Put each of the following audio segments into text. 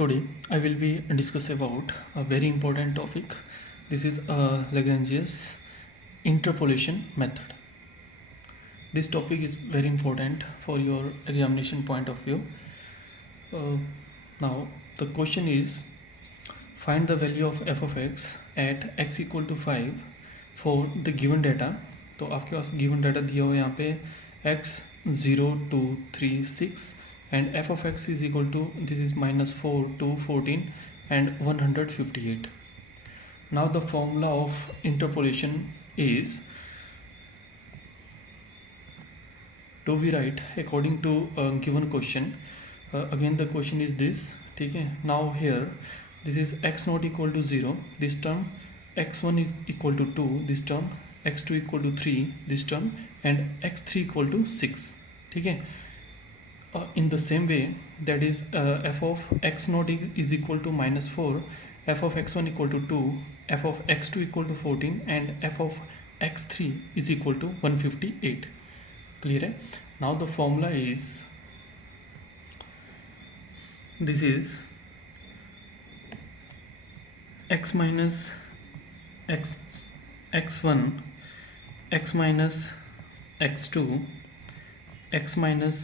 Today I will be discussing about a very important topic. This is Lagrange's interpolation method. This topic is very important for your examination point of view. Now the question is, find the value of f of x at x equal to 5 for the given data. तो आपके पास given data दिया हुआ है यहाँ पे x 0 2 3 6 and f of x is equal to, this is -4 2 14 and 158. Now the formula of interpolation is to be write according to a given question. Again the question is this, ठीक है. Now here this is x not equal to 0, this term x1 equal to 2, this term x2 equal to 3, this term and x3 equal to 6, ठीक है. In the same way, that is f of x naught is equal to -4, f of x1 equal to 2, f of x2 equal to 14 and f of x3 is equal to 158. Clear है. Now the formula is, this is x minus x1 x minus x2 x minus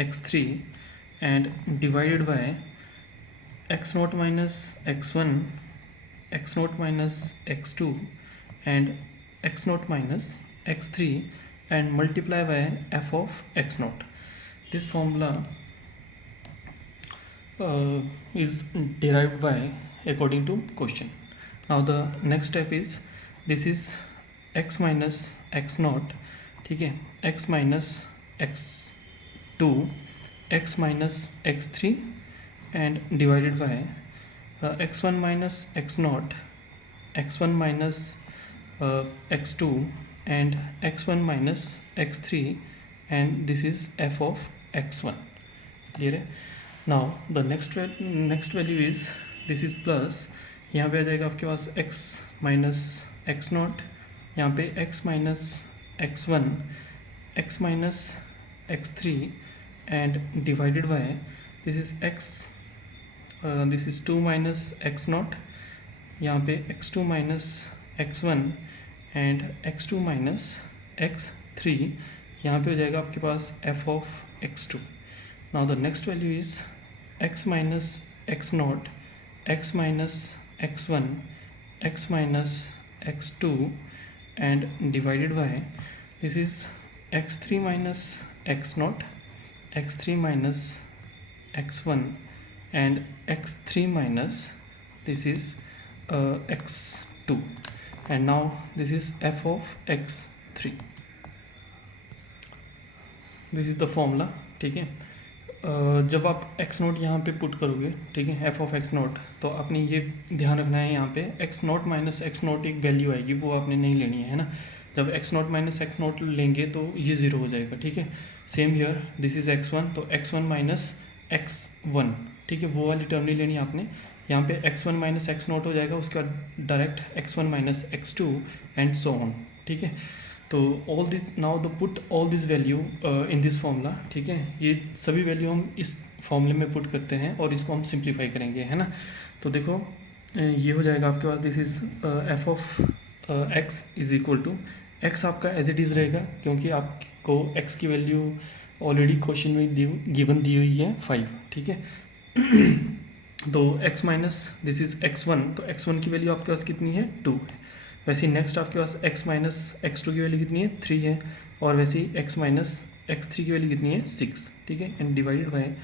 x3 and divided by x naught minus x1 x naught minus x2 and x naught minus x3 and multiply by f of x naught. This formula is derived by according to question. Now the next step is, this is x minus x naught, ठीक है, x minus x2 x minus x3 and divided by x1 minus x naught x1 minus x2 and x1 minus x3 and this is f of x1. Clear है. Now the next value is, this is plus, यहाँ पे आ जाएगा आपके पास x minus x naught, यहाँ पे x minus x1 x minus x3 and divided by, this is x this is 2 minus x naught, यहाँ पे x2 minus x1 and x2 minus x3, यहाँ पे हो जाएगा आपके पास f of x2. Now the next value is x minus x naught x minus x1 x minus x2 and divided by, this is x3 minus x naught x3 minus x1 and x3 minus, this is x2 and now this is f of x3. This is the formula, ठीक है. जब आप x note यहाँ पे put करोगे, ठीक है, f of x note, तो आपने ये ध्यान रखना है, यहाँ पे x note minus x note एक वैल्यू आएगी, वो आपने नहीं लेनी है ना. जब x note minus x note लेंगे तो ये ज़ीरो हो जाएगा, ठीक है. Same here, this is x1, तो x1 माइनस x1, ठीक है, वो वाली टर्म नहीं लेनी आपने. यहाँ पे x1 माइनस x नोट हो जाएगा, उसके बाद direct x1 minus x2 and so on, ठीक है. तो all this, now the put all this value in this formula, ठीक है. ये सभी वैल्यू हम इस फॉर्मूले में पुट करते हैं और इसको हम सिंप्लीफाई करेंगे, है ना. तो देखो ये हो जाएगा आपके पास, this is f of x is equal to, x आपका एज इट इज़ रहेगा क्योंकि आपको x की वैल्यू ऑलरेडी क्वेश्चन में गिवन दी हुई है 5, ठीक है. तो x minus, this is x1, तो x1 की वैल्यू आपके पास कितनी है, 2 है. वैसे नेक्स्ट आपके पास x माइनस x2 की वैल्यू कितनी है, 3 है. और वैसे ही x माइनस x3 की वैल्यू कितनी है, 6, ठीक है. And divided by,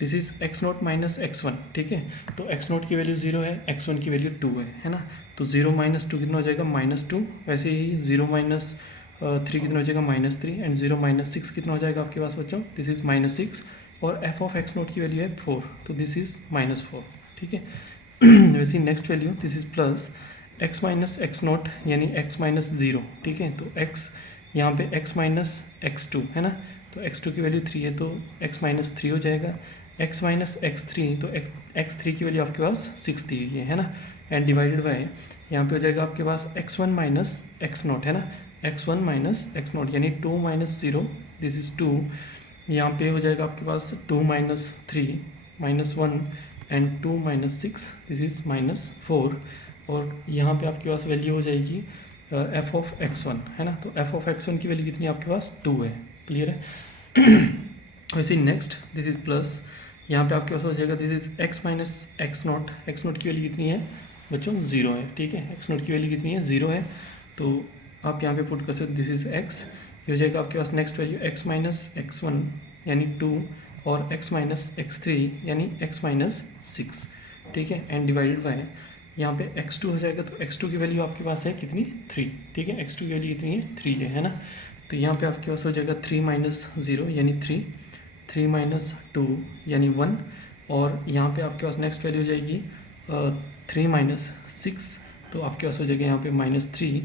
this is x note minus x1, ठीक है. तो x नोट की वैल्यू 0 है, x1 की वैल्यू 2 है ना. तो 0 माइनस 2 कितना हो जाएगा, -2. वैसे ही 0 माइनस 3 कितना हो जाएगा, -3. एंड 0 माइनस 6 कितना हो जाएगा आपके पास बच्चों, दिस इज -6. और f ऑफ x नोट की वैल्यू है 4, तो दिस इज -4, ठीक है. वैसे next value, this is plus x minus x note यानी x माइनस 0, ठीक है. तो x यहाँ पे x माइनस x2 है ना, तो x2 की वैल्यू 3 है, तो x माइनस 3 हो जाएगा. x माइनस x3, तो x3 की वैल्यू आपके पास 6 दी हुई है ना. एंड डिवाइडेड बाय, यहाँ पे हो जाएगा आपके पास x1 माइनस एक्स नोट है ना, x1 माइनस एक्स नोट यानी 2 माइनस 0, दिस इज 2. यहाँ पे हो जाएगा आपके पास 2 minus 3 -1 and 2 minus 6 this is -4, और यहाँ पे आपके पास वैल्यू हो जाएगी एफ ऑफ x1, है ना। तो एफ ऑफ x1 की वैल्यू कितनी आपके पास 2 है, क्लियर है। वैसे नेक्स्ट दिस इज प्लस, यहाँ पे आपके पास हो जाएगा this is x minus x not की वैल्यू कितनी है बच्चों 0 है, ठीक है। एक्स नॉट की वैल्यू कितनी है 0 है, तो आप यहाँ पे पुट कर सकते दिस इज x, ये हो जाएगा आपके पास next value x minus x1 यानी 2 और x माइनस x3 यानी x माइनस 6, ठीक है, एंड डिवाइडेड बाय यहाँ पे x2 हो जाएगा, तो x2 की वैल्यू आपके पास है कितनी 3, ठीक है। x2 की वैल्यू कितनी है 3 है ना। तो यहाँ पे आपके पास हो जाएगा 3 माइनस 0 यानी 3, 3 माइनस 2 यानी 1, और यहाँ पे आपके पास नेक्स्ट वैल्यू हो जाएगी 3 माइनस 6, तो आपके पास हो जाएगा यहाँ पे -3,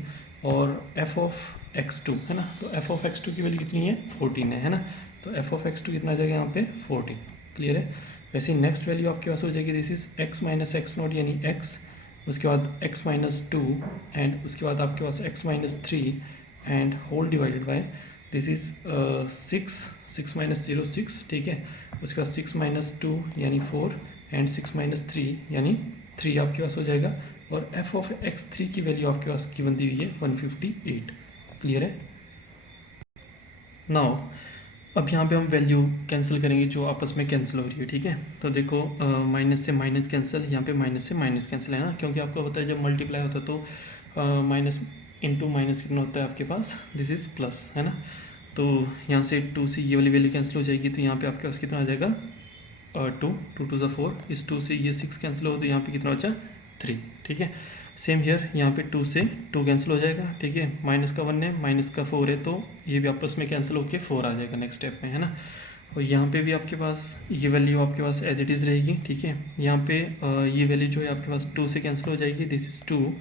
और f ऑफ x2 है ना। तो f ऑफ x2 की वैल्यू कितनी है 14 है ना। तो f ऑफ x2 कितना आ जाएगा यहाँ पे 14, क्लियर है। वैसे नेक्स्ट वैल्यू आपके पास हो जाएगी this is x minus x not यानी x, उसके बाद x माइनस 2 एंड उसके बाद आपके पास x minus 3 and whole divided by this is 6 minus 0 6, ठीक है। उसके बाद 6 माइनस 2 यानी 4 एंड 6 माइनस 3 यानी 3 आपके पास हो जाएगा, और f ऑफ x3 की वैल्यू आपके पास की बनती हुई है 158, क्लियर है। नाउ अब यहाँ पे हम वैल्यू कैंसिल करेंगे जो आपस में कैंसिल हो रही है, ठीक है। तो देखो माइनस से माइनस कैंसिल, यहाँ पे माइनस से माइनस कैंसिल है ना, क्योंकि आपको पता है जब मल्टीप्लाई होता है तो माइनस इंटू माइनस कितना होता है आपके पास दिस इज़ प्लस, है ना। तो यहाँ से 2 से ये वाली वैल्यू कैंसिल हो जाएगी, तो यहाँ पे आपके पास कितना आ जाएगा 2 2 ज़ा 4, इस 2 से ये 6 कैंसिल हो तो यहाँ पे कितना बचा 3, ठीक है। सेम हियर यहाँ पे 2 से 2 कैंसिल हो जाएगा, ठीक है। माइनस का 1 है माइनस का 4 है, तो ये भी आपस में कैंसिल होकर 4 आ जाएगा नेक्स्ट स्टेप में, है ना। और यहाँ पे भी आपके पास ये वैल्यू आपके पास एज इट इज़ रहेगी, ठीक है। यहाँ पे ये वैल्यू जो है आपके पास 2 से कैंसिल हो जाएगी, दिस इज़ 2,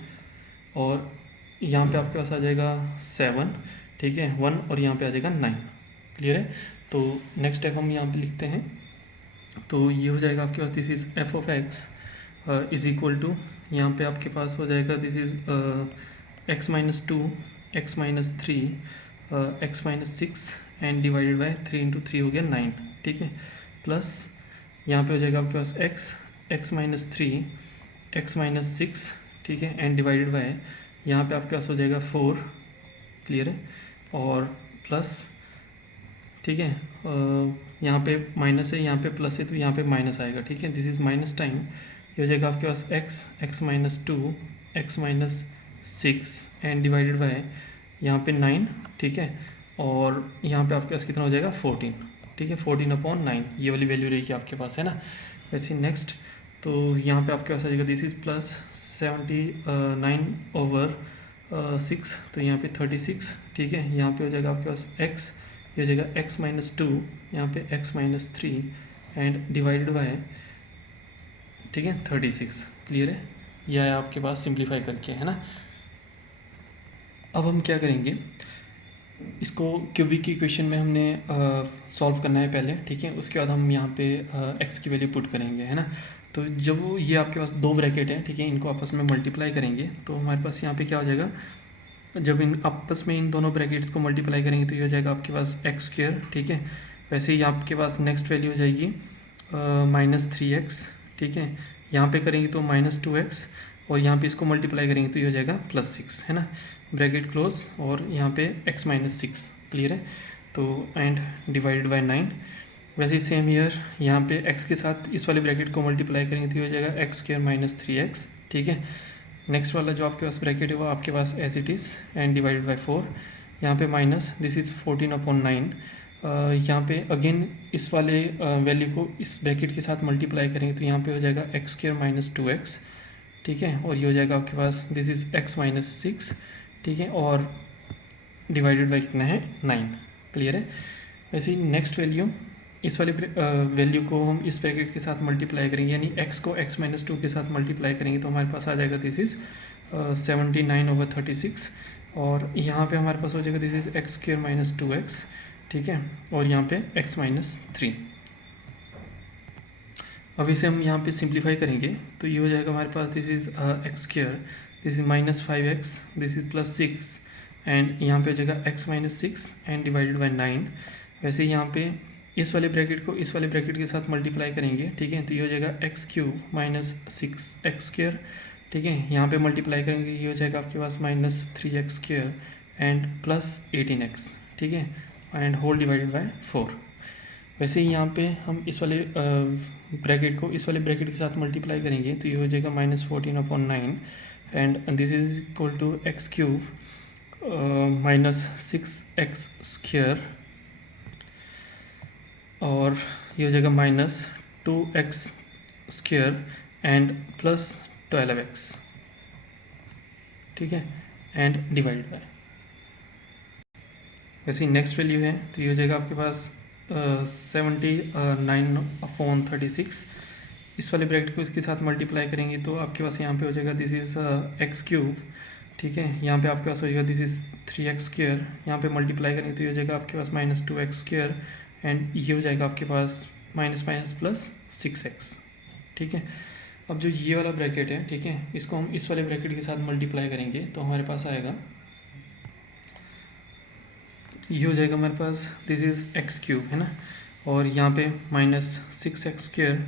और यहाँ पे आपके पास आ जाएगा 7, ठीक है, 1, और यहाँ पे आ जाएगा 9, क्लियर है। तो नेक्स्ट स्टेप हम यहाँ पे लिखते हैं, तो ये हो जाएगा आपके पास this is f of x is equal to, यहाँ पे आपके पास हो जाएगा this is x minus 2 x minus 3 x minus 6 and divided by 3 into 3 हो गया 9, ठीक है, प्लस यहाँ पे हो जाएगा आपके पास x माइनस 3 x माइनस 6, ठीक है, एंड डिवाइडेड बाय यहाँ पे आपके पास हो जाएगा 4, क्लियर है, और प्लस, ठीक है, यहाँ पे माइनस है यहाँ पे प्लस है तो यहाँ पे माइनस आएगा, ठीक है। दिस इज़ माइनस टाइम, ये हो जाएगा आपके पास x minus 2 x minus 6 and divided bye यहाँ पे 9, ठीक है, और यहाँ पे आपके पास कितना हो जाएगा 14, ठीक है, 14/9 ये वाली वैल्यू रहेगी आपके पास, है ना। वैसे नेक्स्ट तो यहाँ पे आपके पास आ जाएगा दिस इज़ प्लस 79/6, तो यहाँ पे 36, ठीक है। यहाँ पे हो जाएगा आपके पास x, ये हो जाएगा x माइनस 2 यहाँ पे x minus 3 and divided bye, ठीक है, 36, क्लियर है। यह है आपके पास सिंप्लीफाई करके, है ना। अब हम क्या करेंगे, इसको क्यूबिक की इक्वेशन में हमने सॉल्व करना है पहले, ठीक है। उसके बाद हम यहाँ पे x की वैल्यू पुट करेंगे, है ना। तो जब ये आपके पास 2 ब्रैकेट हैं, ठीक है, इनको आपस में मल्टीप्लाई करेंगे तो हमारे पास यहाँ पे क्या हो जाएगा, जब इन आपस में इन दोनों ब्रैकेट्स को मल्टीप्लाई करेंगे तो ये हो जाएगा आपके पास x², ठीक है। वैसे ही आपके पास नेक्स्ट वैल्यू हो जाएगी -3x, ठीक है। यहाँ पे करेंगे तो -2x, और यहाँ पे इसको मल्टीप्लाई करेंगे तो ये हो जाएगा +6, है ना, ब्रैकेट क्लोज, और यहाँ पे x माइनस 6, क्लियर है। तो एंड डिवाइडेड बाय 9, वैसे ही सेम ईयर यहाँ पे x के साथ इस वाले ब्रैकेट को मल्टीप्लाई करेंगे तो ये हो जाएगा x² - 3x, ठीक है। नेक्स्ट वाला जो आपके पास ब्रैकेट है वो आपके पास as it is and divided by 4, यहाँ पे माइनस दिस इज़ 14/9, यहाँ पे अगेन इस वाले वैल्यू को इस ब्रैकेट के साथ मल्टीप्लाई करेंगे तो यहाँ पे हो जाएगा x² - 2x, ठीक है, और ये हो जाएगा आपके पास दिस इज़ x माइनस 6, ठीक है, और डिवाइडेड बाय कितना है 9, क्लियर है। वैसे ही नेक्स्ट वैल्यू इस वाली वैल्यू को हम इस ब्रैकेट के साथ मल्टीप्लाई करेंगे, यानी x को x माइनस 2 के साथ मल्टीप्लाई करेंगे तो हमारे पास आ जाएगा दिस इज़ 79/36, और यहाँ पे हमारे पास हो जाएगा दिस इज़ x² - 2x, ठीक है, और यहाँ पे x माइनस 3। अब इसे हम यहाँ पे सिंप्लीफाई करेंगे तो ये हो जाएगा हमारे पास this is x², this is -5x, this is +6 and यहाँ पे हो जाएगा x minus 6 and divided by 9। वैसे यहाँ पे इस वाले ब्रैकेट को इस वाले ब्रैकेट के साथ मल्टीप्लाई करेंगे, ठीक है, तो ये हो जाएगा एक्स क्यूब माइनस 6x², ठीक है, यहाँ पे मल्टीप्लाई करेंगे, ये हो जाएगा आपके पास minus 3x² and plus 18x, ठीक है, एंड होल डिवाइडेड बाय 4। वैसे ही यहाँ पे हम इस वाले ब्रैकेट को इस वाले ब्रैकेट के साथ मल्टीप्लाई करेंगे, तो ये हो जाएगा -14/9 and this is equal to x cube minus 6x² और ये हो जाएगा -2x² एंड प्लस 12x, ठीक है, एंड डिवाइड बाय। वैसे नेक्स्ट वैल्यू है, तो ये हो जाएगा आपके पास 79/36। इस वाले ब्रैकेट को इसके साथ मल्टीप्लाई करेंगे तो आपके पास यहाँ पे हो जाएगा दिस इज़ एक्स क्यूब, ठीक है, यहाँ पे आपके पास हो जाएगा दिस इज़ 3x², यहाँ पे मल्टीप्लाई करेंगे तो ये हो जाएगा आपके पास -2x² एंड ये हो जाएगा आपके पास माइनस प्लस 6x, ठीक है। अब जो ये वाला ब्रैकेट है, ठीक है, इसको हम इस वाले ब्रैकेट के साथ मल्टीप्लाई करेंगे तो हमारे पास आएगा, ये हो जाएगा हमारे पास दिस इज़ एक्स क्यूब, है ना, और यहाँ पे -6x²,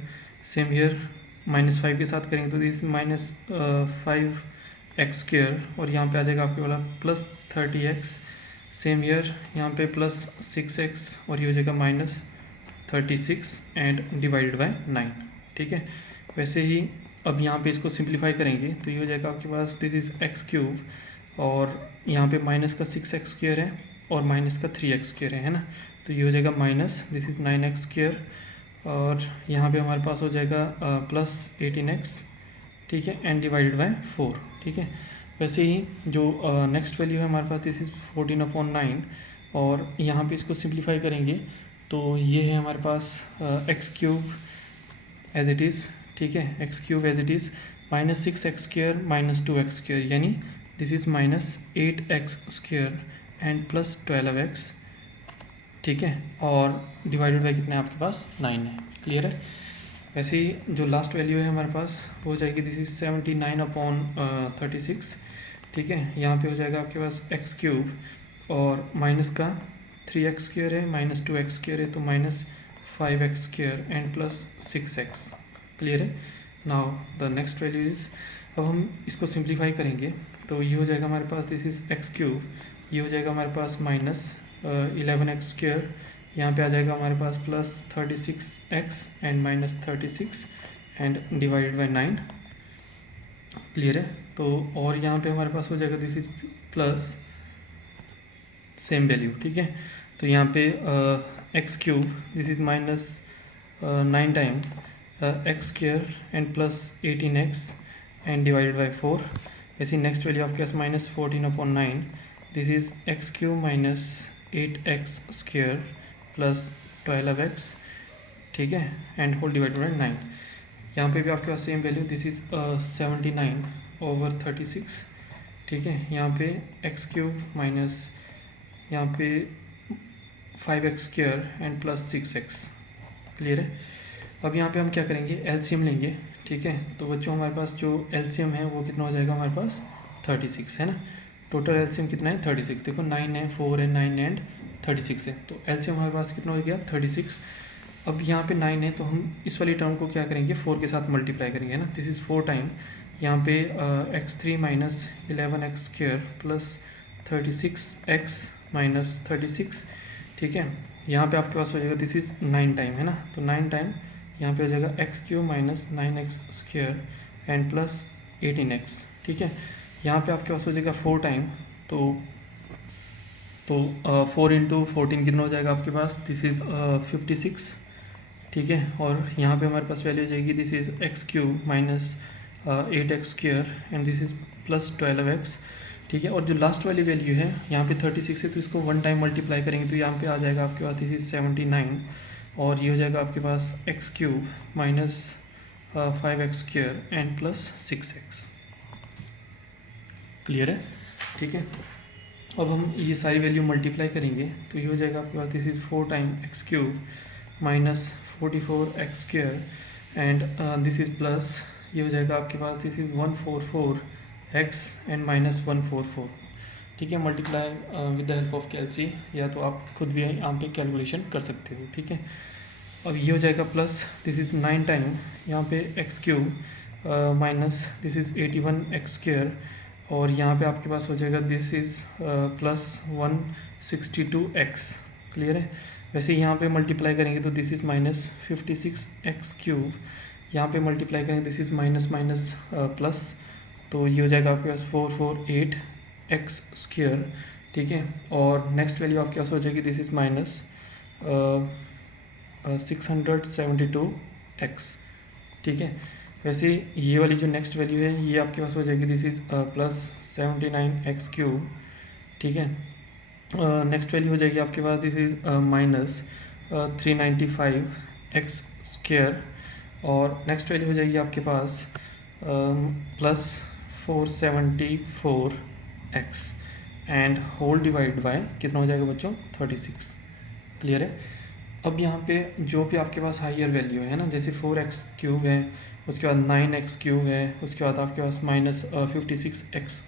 सेम हियर -5 के साथ करेंगे तो दिस -5x² और यहाँ पे आ जाएगा आपके वाला प्लस 30x, सेम हियर यहाँ पे प्लस 6x और ये हो जाएगा -36 एंड डिवाइडेड बाय 9, ठीक है। वैसे ही अब यहाँ पे इसको सिंप्लीफाई करेंगे तो ये हो जाएगा आपके पास दिस इज़ एक्स क्यूब और यहाँ पे माइनस का 6x² है और माइनस का 3x² है ना, तो ये हो जाएगा दिस इज़ 9x² और यहाँ पे हमारे पास हो जाएगा प्लस 18x, ठीक है, एंड डिवाइडेड बाय 4, ठीक है। वैसे ही जो नेक्स्ट वैल्यू है हमारे पास दिस इज़ 14/9 और यहाँ पे इसको सिंप्लीफाई करेंगे तो ये है हमारे पास x cube as it is, ठीक है, x cube as it is -6x² -2x², यानी this is -8x² and plus 12x, ठीक है, और डिवाइडेड बाई कितना है आपके पास 9 है, क्लियर है। वैसे ही जो लास्ट वैल्यू है हमारे पास हो जाएगी दिस इज 79/36, ठीक है, यहाँ पे हो जाएगा आपके पास एक्स क्यूब और माइनस का 3x² है -2x² है तो -5x² and plus 6x, clear है। Now the next value is, अब हम इसको सिंप्लीफाई करेंगे तो ये हो जाएगा हमारे पास दिस इज़ एक्स क्यूब, ये हो जाएगा हमारे पास -11x², यहाँ पे आ जाएगा हमारे पास plus 36x and -36 and divided by 9, clear है। तो और यहाँ पे हमारे पास हो जाएगा this is plus same value, ठीक है, तो यहाँ पे x cube this is -9 time x² and plus 18x and divided by 4। ऐसी नेक्स्ट वैल्यू आपके पास -14/9, this is x cube -8x² plus 12x, ठीक है, एंड होल डिवाइडेड बाय 9। यहाँ पे भी आपके पास सेम वैल्यू दिस इज 79/36, ठीक है, यहाँ पे एक्स क्यूब माइनस यहाँ पे 5x² and plus 6x, clear है। अब यहाँ पे हम क्या करेंगे, एलसीएम लेंगे, ठीक है, तो बच्चों हमारे पास जो एलसीएम है वो कितना हो जाएगा हमारे पास 36 है ना, टोटल एलसीएम कितना है 36, देखो 9 है 4 है 9 एंड 36 है, तो एलसीएम हमारे पास कितना हो गया 36। अब यहाँ पे 9 है तो हम इस वाली टर्म को क्या करेंगे 4 के साथ मल्टीप्लाई करेंगे ना, दिस इज़ 4 टाइम यहाँ पे x3 minus 11x² plus 36x minus 36, ठीक है, यहाँ पे आपके पास हो जाएगा दिस इज़ 9 टाइम है ना, तो 9 टाइम यहाँ पे हो जाएगा x cube minus 9x² and plus 18x, ठीक है, यहाँ पे आपके पास हो जाएगा 4 टाइम, तो 4 इंटू 14 कितना हो जाएगा आपके पास, दिस इज़ 56, ठीक है, और यहाँ पे हमारे पास वैल्यू हो जाएगी this is x cube minus 8x² and this is plus 12x, ठीक है, और जो लास्ट वाली वैल्यू है यहाँ पे 36 है तो इसको 1 टाइम मल्टीप्लाई करेंगे तो यहाँ पे आ जाएगा आपके पास दिस इज़ 79 और ये हो जाएगा आपके पास x cube minus 5x² and plus 6x, clear है, ठीक है। अब हम ये सारी वैल्यू मल्टीप्लाई करेंगे तो ये हो जाएगा आपके पास this is 4 time x cube minus 44x² and this is plus ये हो जाएगा आपके पास this is 144x and minus 144, ठीक है, multiply with the help of calci, या तो आप खुद भी यहाँ पे कैलकुलेशन कर सकते हो, ठीक है। अब ये हो जाएगा प्लस दिस इज़ 9 टाइम यहाँ पे x cube minus this is 81 x square, और यहाँ पे आपके पास हो जाएगा this is plus 162 x. Clear है। वैसे यहाँ पे मल्टीप्लाई करेंगे तो this is minus 56 x cube, यहाँ पे मल्टीप्लाई करेंगे this is minus minus plus, तो ये हो जाएगा आपके पास 448 एक्स स्क्वेयर, ठीक है। और नेक्स्ट वैल्यू आपके पास हो जाएगी दिस इज़ माइनस 672 एक्स, ठीक है। वैसे ये वाली जो नेक्स्ट वैल्यू है ये आपके पास हो जाएगी this is plus 79 x cube, ठीक है। नेक्स्ट वैल्यू हो जाएगी आपके पास this is minus 395 x square, और नेक्स्ट वैल्यू हो जाएगी आपके पास plus 474 x and whole divide by कितना हो जाएगा बच्चों 36। क्लियर है। अब यहाँ पे जो भी आपके पास हाइयर वैल्यू है ना, जैसे 4x क्यूब है, उसके बाद 9x क्यूब है, उसके बाद आपके पास माइनस 56x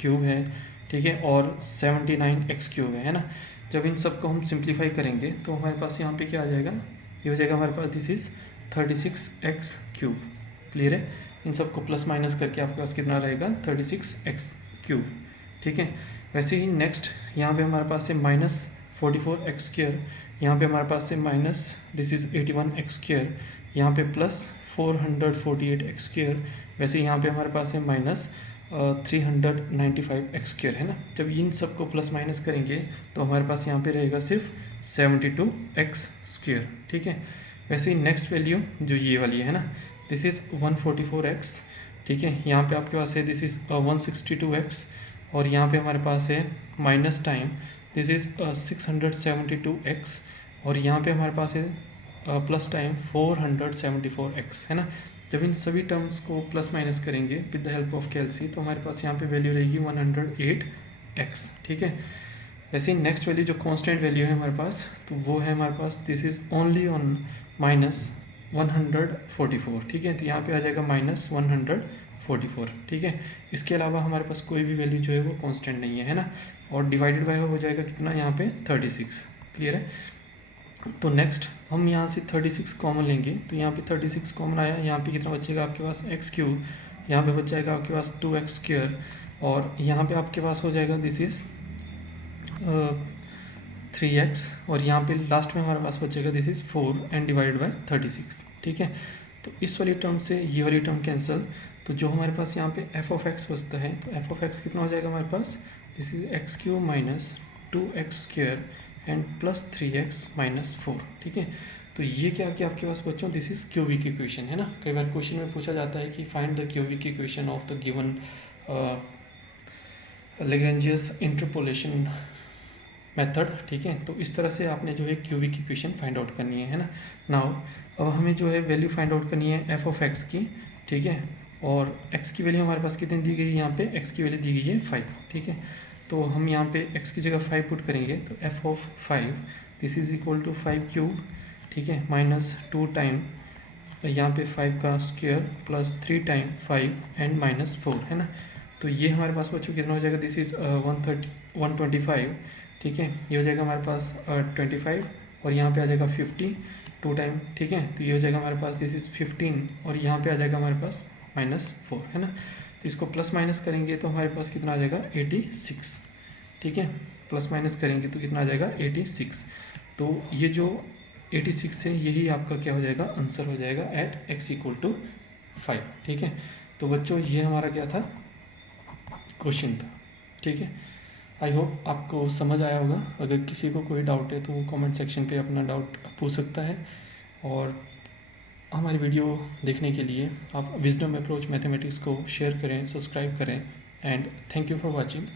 क्यूब है, ठीक है, और 79x क्यूब है ना। जब इन सब को हम सिंप्लीफाई करेंगे तो हमारे पास यहाँ पे क्या आ जाएगा, ये हो जाएगा हमारे पास this is 36x cube. Clear है। इन सब को प्लस माइनस करके आपके पास कितना रहेगा 36x क्यूब, ठीक है। वैसे ही नेक्स्ट यहाँ पे हमारे पास है माइनस 44x स्क्वेयर, यहाँ पे हमारे पास है minus this is 81x square, यहाँ पे प्लस 448x स्क्वेयर, वैसे यहाँ पे हमारे पास है माइनस 395x स्क्वेयर, है ना। जब इन सब को प्लस माइनस करेंगे तो हमारे पास यहाँ पे रहेगा सिर्फ 72x स्क्वेयर, ठीक है। वैसे ही नेक्स्ट वैल्यू जो ये वाली है ना, दिस इज़ 144x, ठीक है। यहाँ पे आपके पास है दिस इज़ 162x, और यहाँ पे हमारे पास है minus time this is 672x, और यहाँ पे हमारे पास है प्लस टाइम 474x, है ना। जब इन सभी टर्म्स को प्लस माइनस करेंगे विद द हेल्प ऑफ कैलसी तो हमारे पास यहाँ पे वैल्यू रहेगी 108x, ठीक है। वैसे ही नेक्स्ट वैल्यू जो कांस्टेंट वैल्यू है हमारे पास, तो वो है हमारे पास this is only on minus 144, ठीक है। तो यहाँ पे आ जाएगा माइनस 144, ठीक है। इसके अलावा हमारे पास कोई भी वैल्यू जो है वो कांस्टेंट नहीं है ना। और डिवाइडेड बाय हो जाएगा कितना यहाँ पे 36। क्लियर है। तो नेक्स्ट हम यहाँ से 36 कॉमन लेंगे, तो यहाँ पे 36 कॉमन आया, यहाँ पे कितना बचेगा आपके पास एक्स क्यूब, यहाँ पे बच जाएगा आपके पास 2x स्क्वायर, और यहाँ पे आपके पास हो जाएगा दिस इज़ 3x, और यहाँ पे लास्ट में हमारे पास बचेगा this is 4 and divided bye 36, ठीक है। तो इस वाली टर्म से ये वाली टर्म कैंसिल, तो जो हमारे पास यहाँ पे f ऑफ x बचता है, तो f ऑफ x कितना हो जाएगा हमारे पास, this is x cube minus 2x square and plus 3x minus 4, ठीक है। तो ये क्या कि आपके पास बच्चों दिस इज क्यूबिक इक्वेशन, है ना। कई बार क्वेश्चन में पूछा जाता है कि find the cubic equation of the given Lagrange's interpolation method, ठीक है। तो इस तरह से आपने जो है क्यूबिक इक्वेशन फाइंड आउट करनी है ना। नाउ अब हमें जो है वैल्यू फाइंड आउट करनी है f ऑफ x की, ठीक है। और x की वैल्यू हमारे पास कितनी दी गई है, यहाँ पे x की वैल्यू दी गई है 5, ठीक है। तो हम यहाँ पे x की जगह 5 पुट करेंगे, तो f of 5 this is equal to 5 cube, ठीक है, माइनस 2 टाइम यहाँ पे 5 का square plus 3 time 5 and minus 4, है ना। तो ये हमारे पास बच्चों कितना हो जाएगा, दिस इज़ 125, ठीक है। ये हो जाएगा हमारे पास 25, और यहाँ पे आ जाएगा 50 2 टाइम, ठीक है। तो ये हो जाएगा हमारे पास दिस इज़ 15, और यहाँ पे आ जाएगा हमारे पास -4, है ना। तो इसको प्लस माइनस करेंगे तो हमारे पास कितना आ जाएगा 86, ठीक है। प्लस माइनस करेंगे तो कितना आ जाएगा 86। तो ये जो 86 है यही आपका क्या हो जाएगा, आंसर हो जाएगा एट x इक्वल टू 5, ठीक है। तो बच्चों ये हमारा क्या था, क्वेश्चन था, ठीक है। आई होप आपको समझ आया होगा। अगर किसी को कोई डाउट है तो वो कमेंट सेक्शन पे अपना डाउट पूछ सकता है। और हमारी वीडियो देखने के लिए आप विजडम अप्रोच मैथमेटिक्स को शेयर करें, सब्सक्राइब करें, and thank you for watching.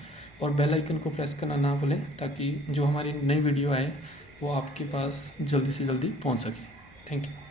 और बेल आइकन को प्रेस करना ना भूलें ताकि जो हमारी नई वीडियो आए वो आपके पास जल्दी से जल्दी पहुंच सके। Thank you.